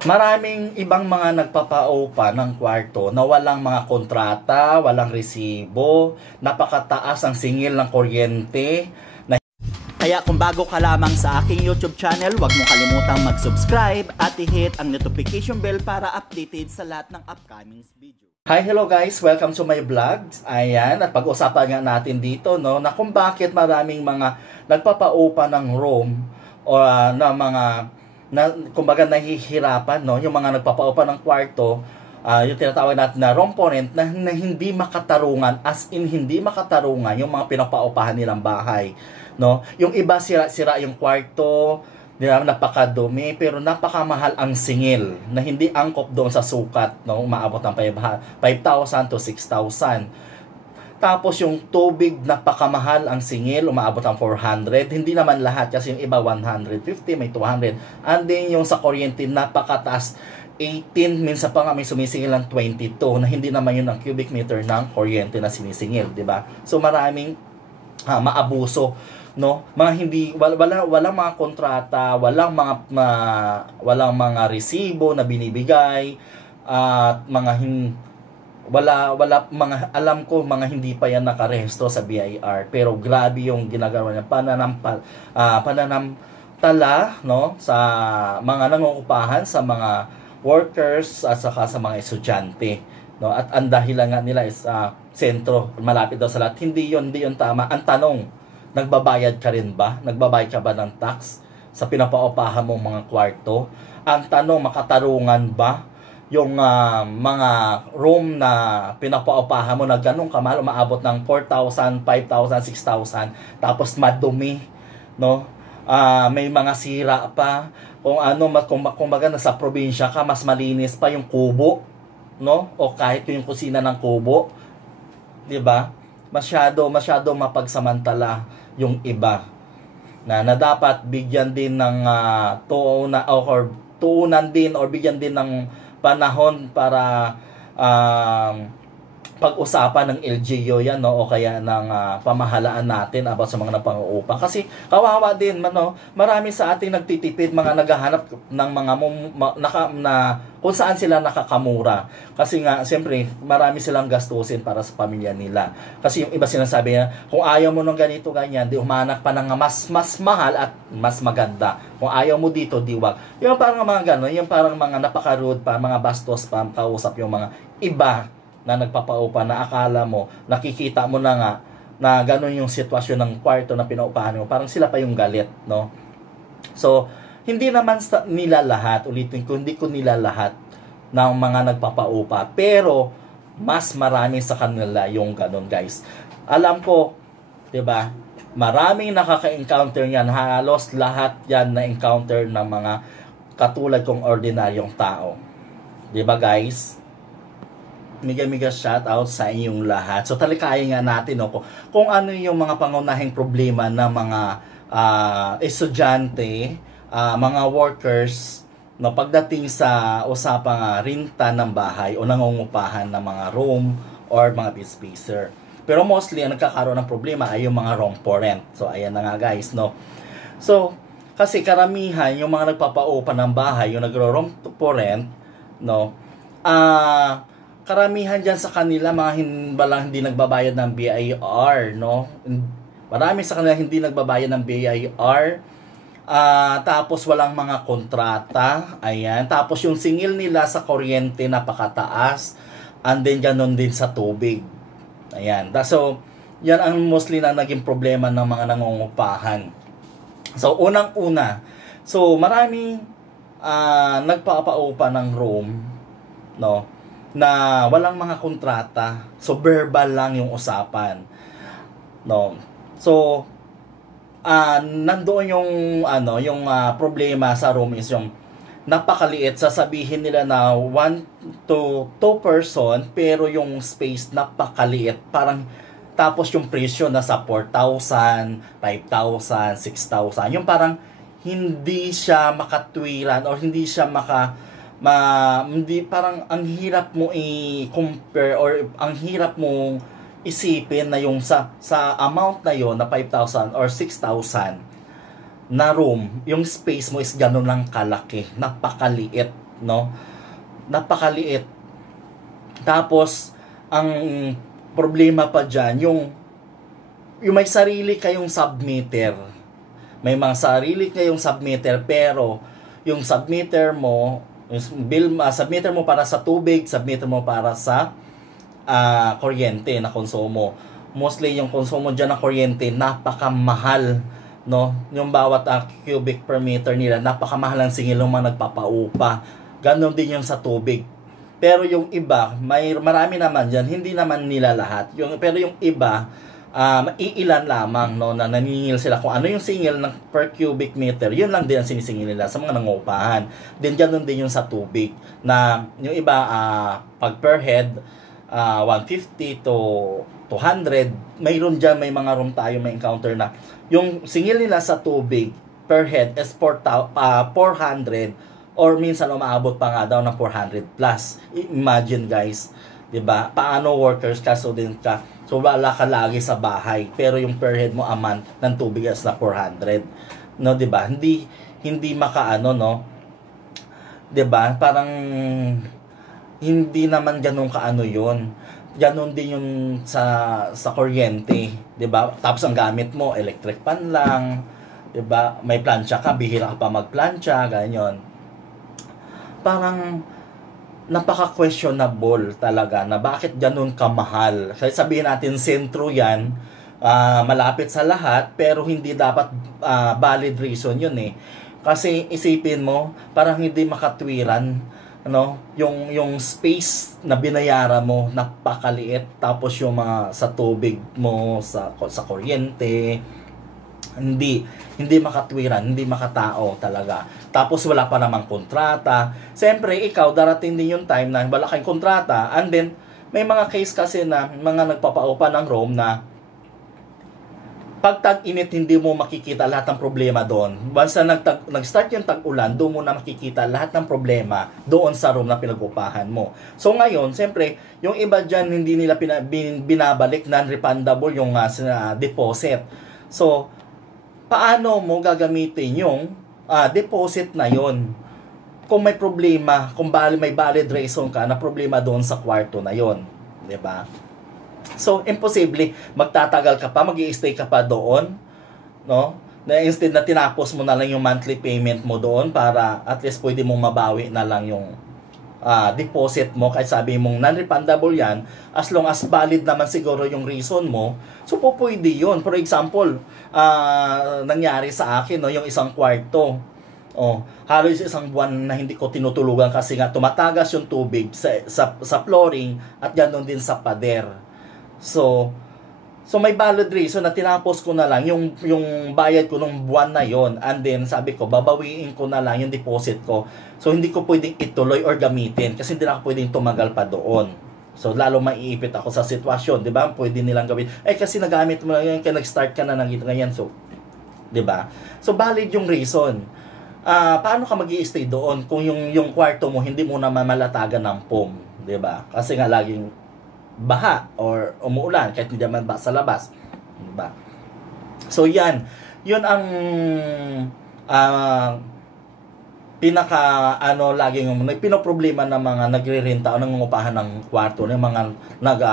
Maraming ibang mga nagpapaupa ng kwarto na walang mga kontrata, walang resibo, napakataas ang singil ng kuryente. Kaya kung bago ka lamang sa aking YouTube channel, huwag mo kalimutang mag-subscribe at i-hit ang notification bell para updated sa lahat ng upcoming video. Hi, hello guys! Welcome to my vlog. Ayan, at pag-usapan nga natin dito, no, na kung bakit maraming mga nagpapaupa ng room o na mga kumbaga nahihirapan, no, yung mga nagpapaupa ng kwarto, yung tinatawag natin na romponent na hindi makatarungan, as in hindi makatarungan yung mga pinapaupahan nilang bahay, no. Yung iba sira yung kwarto, napakadumi, pero napakamahal ang singil na hindi angkop doon sa sukat, no, umaabot ng 5,000 to 6,000. Tapos yung tubig, napakamahal ang singil, umaabot ng 400. Hindi naman lahat kasi yung iba 150, may 200. And then yung sa kuryente, napakataas, 18, minsan pa nga may sumisingil ng 22 na hindi naman yun ang cubic meter ng kuryente na sinisingil, di ba? So maraming maabuso, no? Mga hindi walang mga kontrata, walang mga resibo na binibigay, at wala mga, alam ko mga hindi pa yan nakarehistro sa BIR, pero grabe yung ginagawa niya, pananamtala, no, sa mga nangungupahan, sa mga workers at saka sa mga estudyante, no. At ang dahilan nga nila is sentro, malapit daw sa lahat. Hindi yun tama. Ang tanong, nagbabayad ka rin ba? Nagbabayad ka ba ng tax sa pinapaupahan mong mga kwarto? Ang tanong, makatarungan ba yung mga room na pinapaupahan mo na ganun kamahal, umaabot ng 4,000, 5,000, 6,000, tapos madumi, no? May mga sira pa. Kung baga nasa probinsya ka, mas malinis pa yung kubo, no? O kahit yung kusina ng kubo, 'di ba? Masyado mapagsamantala yung iba na dapat bigyan din ng tuunan din, or bigyan din ng panahon para pag-usapan ng LGU yan, no, o kaya ng pamahalaan natin about sa mga napang-uupa. Kasi kawawa din, no, marami sa ating nagtitipid, mga naghahanap ng mga kung saan sila nakakamura. Kasi nga, siyempre, marami silang gastusin para sa pamilya nila. Kasi yung iba sinasabi niya, kung ayaw mo ng ganito, ganyan, di umanak pa ng mas mahal at mas maganda. Kung ayaw mo dito, diwag. Yung parang mga gano'n, yung parang mga napaka-rude pa, mga bastos pa, kausap yung mga iba na nagpapaupa na akala mo, nakikita mo na nga na gano'n yung sitwasyon ng kwarto na pinaupahan mo, parang sila pa yung galit, no? So, hindi naman nila lahat, ulitin ko, hindi ko nila lahat ng mga nagpapaupa, pero mas marami sa kanila yung gano'n, guys. Alam ko, 'di ba? Maraming nakaka-encounter niyan, halos lahat yan na encounter ng mga katulad kong ordinaryong tao. 'Di ba, guys? Mega shout out sa inyong lahat. So talikayin nga natin, no, kung ano yung mga pangunahing problema ng mga estudyante, mga workers, no, pagdating sa usapang renta ng bahay o nangungupahan ng mga room or mga spacer. Pero mostly ang nagkakaroon ng problema ay yung mga room for rent. So ayan na nga, guys, no. So kasi karamihan yung mga nagpapaupa ng bahay, yung nagro-room for rent, no, karamihan dyan sa kanila mga hindi nagbabayad ng BIR, no? Marami sa kanila hindi nagbabayad ng BIR. Tapos walang mga kontrata. Ayan. Tapos yung singil nila sa kuryente napakataas. And then ganun din sa tubig. Ayan. So, yan ang mostly na naging problema ng mga nangungupahan. So, unang-una. So, maraming nagpapaupa ng room, no, na walang mga kontrata. So verbal lang yung usapan, no. So nandoon yung problema sa room is yung napakaliit. Sasabihin nila na 1 to 2 person, pero yung space napakaliit. Parang tapos yung presyo nasa 4,000, 5,000, 6,000. Yung parang hindi siya makatwiran or hindi siya hindi, parang ang hirap mo i-compare or ang hirap mong isipin na yung sa amount na yon na 5,000 or 6,000 na room, yung space mo is gano'n lang kalaki, napakaliit, no? Napakaliit. Tapos, ang problema pa dyan, yung may sarili kayong submeter. May mga sarili kayong submeter, pero yung submeter mo, submeter mo para sa tubig, submeter mo para sa kuryente na konsumo. Mostly yung konsumo dyan ng kuryente, napakamahal, no? Yung bawat cubic per meter nila, napakamahal ang singil ng mga nagpapaupa. Ganon din yung sa tubig. Pero yung iba, marami naman dyan, hindi naman nila lahat. Pero yung iba, iilan lamang, no, na naningil sila kung ano yung singil ng per cubic meter, yun lang din ang sinisingil nila sa mga nangungupahan. Then ganoon din yung sa tubig, na yung iba pag per head 150 to 200, mayroon dyan, may mga room tayo may encounter na yung singil nila sa tubig per head is 400 or minsan umaabot pa nga daw ng 400 plus. Imagine guys, 'di ba? Paano workers ka, student ka, so wala ka lagi sa bahay, pero yung per head mo a month ng tubig is na 400, no, 'di ba? Hindi makaano, no, 'di ba? Parang hindi naman ganun kaano 'yon. Ganun din yung sa kuryente, 'di ba? Tapos ang gamit mo electric pan lang, 'di ba? May plancha ka, bihira ka pa magplancha, ganyan. Parang napaka-questionable talaga na bakit ganun kamahal. Kasi sabihin natin sentro yan, malapit sa lahat, pero hindi dapat valid reason yun eh. Kasi isipin mo, parang hindi makatwiran, ano, yung space na binayaran mo, napakaliit, tapos yung mga sa tubig mo, sa kuryente, hindi makatwiran, hindi makatao talaga. Tapos wala pa namang kontrata. Siyempre, ikaw, darating din yung time na wala kang kontrata, and then, may mga case kasi na mga nagpapaupa ng room na pag tag-init, hindi mo makikita lahat ng problema doon. Once na nag-start yung tag-ulan, doon mo na makikita lahat ng problema doon sa room na pinag-upahan mo. So ngayon, siyempre, yung iba dyan, hindi nila binabalik, non-refundable yung deposit. So, paano mo gagamitin yung deposit na yon kung may problema, kung may valid reason ka na problema doon sa kwarto na yon, 'di ba? So imposible magtatagal ka pa, magi-stay ka pa doon, no? Na instead na tinapos mo na lang yung monthly payment mo doon para at least pwede mong mabawi na lang yung deposit mo, kahit sabi mong non-refundable yan, as long as valid naman siguro yung reason mo, so pwede yun. For example, nangyari sa akin, no, yung isang kwarto, halos isang buwan na hindi ko tinutulugan kasi nga tumatagas yung tubig sa flooring at ganoon din sa pader. So may valid reason na tinapos ko na lang yung bayad ko nung buwan na yon, and then sabi ko babawiin ko na lang yung deposit ko. So hindi ko pwedeng ituloy or gamitin kasi hindi na ako pwedeng tumagal pa doon. So lalo maiipit ako sa sitwasyon, 'di ba? Pwede nilang gawin. Kasi nagamit mo na yan, kaya nag-start ka na ng ganyan. So 'di ba? So valid yung reason. Paano ka magi-stay doon kung yung kwarto mo hindi mo na mamalatagan ng foam, 'di ba? Kasi nga laging baha or umuulan kahit hindi naman ba sa labas, diba? So yun ang laging pinoproblema ng mga nagre-renta o nangungupahan ng kwarto, ng mga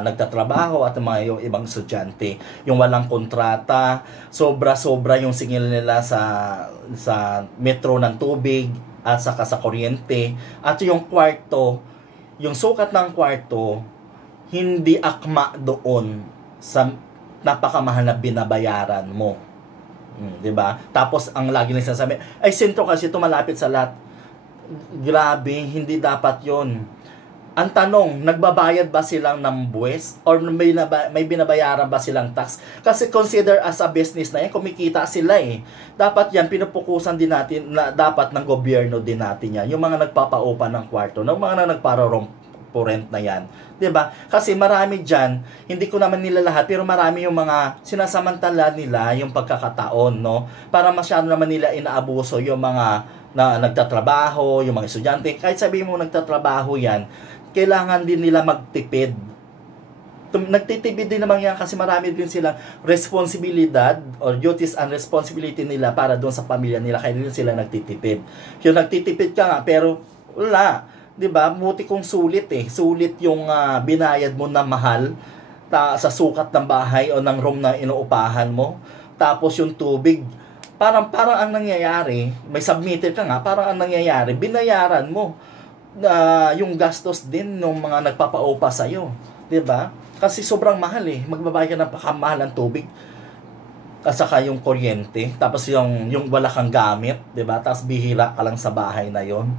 nagtatrabaho at mga yung ibang estudyante, yung walang kontrata, sobra-sobra yung singil nila sa metro ng tubig at saka sa kuryente, at yung kwarto, yung sukat ng kwarto hindi akma doon sa napakamahal na binabayaran mo. 'Di ba? Tapos ang lagi nila sinasabi, ay sentro kasi ito malapit sa lahat. Grabe, hindi dapat 'yon. Ang tanong, nagbabayad ba silang ng buwis or may binabayaran ba silang tax? Kasi consider as a business na yan, kumikita sila eh. Dapat yan, pinupukusan din natin, na dapat ng gobyerno din natin yan. Yung mga nagpapaupa ng kwarto, ng mga nagparorong rent na yan, 'di ba? Kasi marami diyan, hindi ko naman nila lahat, pero marami yung mga sinasamantala nila yung pagkakataon, no? Para masyado naman nila inaabuso yung mga na nagtatrabaho, yung mga estudyante. Kahit sabihin mo nagtatrabaho yan, kailangan din nila magtipid. Nagtitipid din naman yan kasi marami din silang responsibilidad or duties and responsibility nila para doon sa pamilya nila, kaya din sila nagtitipid. Yung nagtitipid ka nga, pero Wala. 'Di ba? Buti kung sulit eh. Sulit yung binayad mo na mahal sa sukat ng bahay o ng room na inuupahan mo. Tapos yung tubig, parang ang nangyayari, may submitted ka nga, parang ang nangyayari, binayaran mo yung gastos din ng mga nagpapaupa sa iyo, 'di ba? Kasi sobrang mahal eh. Magbabayad ka ng pakamahal ng tubig at saka yung kuryente, tapos yung wala kang gamit, 'di ba? Tapos bihira ka lang sa bahay na 'yon.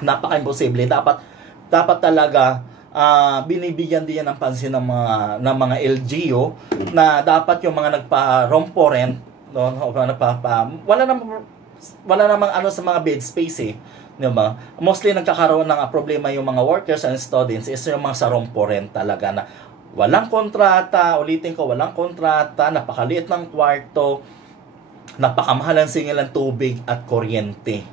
Napaka-imposible. Dapat talaga binibigyan din yan ng pansin ng mga LGU na dapat yung mga nagpa-room for rent, no, wala namang ano sa mga bed space eh. Diba? Mostly nagkakaroon ng problema yung mga workers and students is yung mga sa room for rent talaga na walang kontrata, ulitin ko, walang kontrata, napakaliit ng kwarto, napakamahal ang singil ng tubig at kuryente.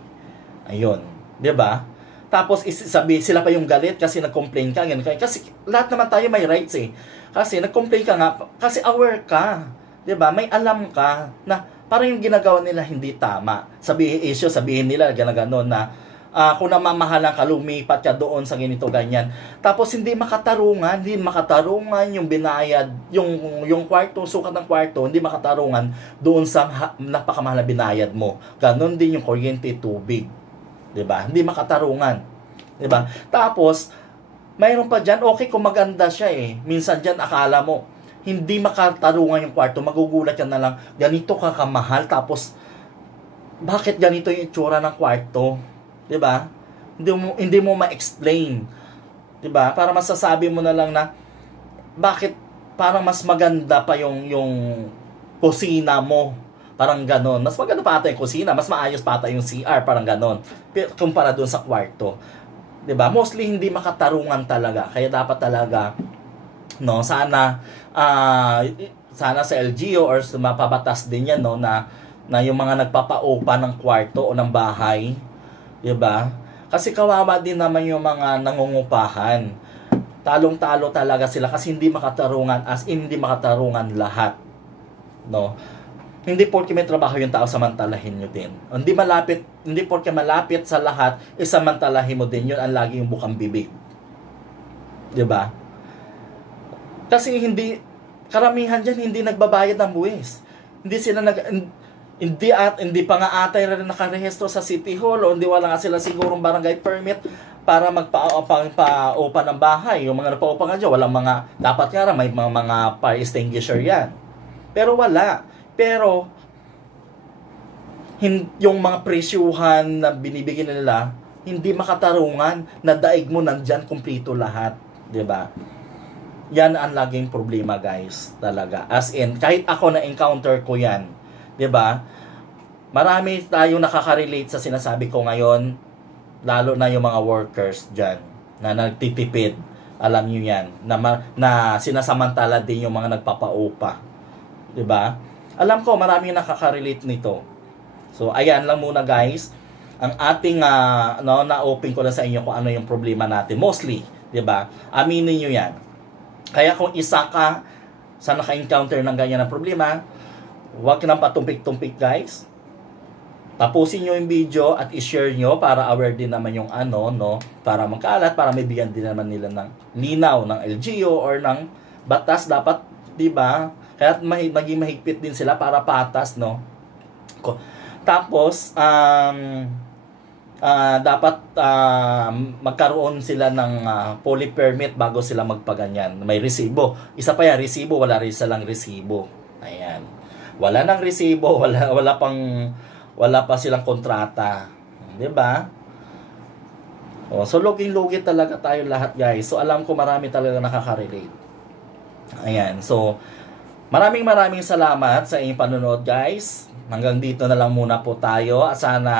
Ayun, 'di ba? Tapos sabi sila pa yung galit kasi nag-complain ka, ganun. Kasi lahat naman tayo may rights eh. Kasi nag-complain ka nga kasi aware ka, 'di ba? May alam ka na parang yung ginagawa nila hindi tama. Sabihin nila gano'n na kung namamahalan ka, lumipat ka doon sa ganito ganyan. Tapos hindi makatarungan yung binayad, yung kwarto, sukat ng kwarto, hindi makatarungan doon sa napakamahal na binayad mo. Ganon din yung kuryente, tubig. 'Di ba? Hindi makatarungan. 'Di ba? Tapos mayroon pa diyan, okay kung maganda siya eh. Minsan diyan akala mo hindi makatarungan yung kwarto, magugulat ka na lang, ganito ka kamahal, tapos bakit ganito yung itsura ng kwarto? 'Di ba? Hindi mo ma-explain. 'Di ba? Para masasabi mo na lang na bakit parang mas maganda pa yung kusina mo. Parang ganon. Mas maganda pa ata yung kusina, mas maayos pa ata yung CR, parang ganon. Kumpara doon sa kwarto. 'Di ba? Mostly hindi makatarungan talaga. Kaya dapat talaga sana sa LGU or sa mapabatas din yan na yung mga nagpapaupa ng kwarto o ng bahay, 'di ba? Kasi kawawa din naman yung mga nangungupahan. Talong-talo talaga sila kasi hindi makatarungan, as in hindi makatarungan lahat. No? Hindi porke may trabaho yung tao, samantalahin nyo din. Hindi porke malapit sa lahat, isamantalahin mo din. Yun ang lagi yung bukang bibig. 'Di ba? Kasi karamihan dyan hindi nagbabayad ng buwis. Hindi pa nga atay rin nakarehistro sa City Hall o hindi wala nga sila sigurong barangay permit para magpa-upa ng bahay. Yung mga nagpa-upa nga dyan, dapat nga may mga fire extinguisher yan. Pero wala. Pero yung mga presyuhan na binibigyan nila, hindi makatarungan, na daig mo nandyan, kumplito lahat. 'Di ba? Yan ang laging problema, guys. Talaga. As in, kahit ako na-encounter ko yan. 'Di ba? Marami tayong nakaka-relate sa sinasabi ko ngayon, lalo na yung mga workers dyan, na nagtitipid. Alam nyo yan. Na sinasamantala din yung mga nagpapaupa. 'Di ba? Alam ko, marami nakaka-relate nito. So, ayan lang muna, guys. Ang ating, na-open ko na sa inyo kung ano yung problema natin. Mostly, 'di ba? Aminin nyo yan. Kaya kung isa ka sa naka-encounter ng ganyan na problema, huwag ka nang patumpik-tumpik, guys. Tapusin nyo yung video at i-share nyo para aware din naman yung para magkalat, para may bigyan din naman nila ng linaw ng LGU or ng batas. Dapat, 'di ba? Kaya maging mahigpit din sila para patas, no? Tapos, dapat magkaroon sila ng poly permit bago sila magpaganyan. May resibo. Isa pa yan, resibo, wala rin silang resibo. Ayan. Wala nang resibo, wala pa silang kontrata. 'Di ba? So luging-lugi talaga tayo lahat, guys. So alam ko marami talaga nakaka-relate. Ayan. So maraming salamat sa inyong panonood, guys. Hanggang dito na lang muna po tayo. Sana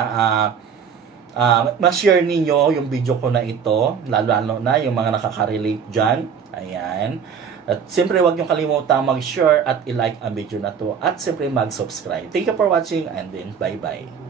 ma-share ninyo yung video ko na ito, lalo na yung mga nakaka-relate dyan. Ayan. At siyempre, huwag niyong kalimutan mag-share at i-like ang video na to. At siyempre, mag-subscribe. Thank you for watching and then bye-bye.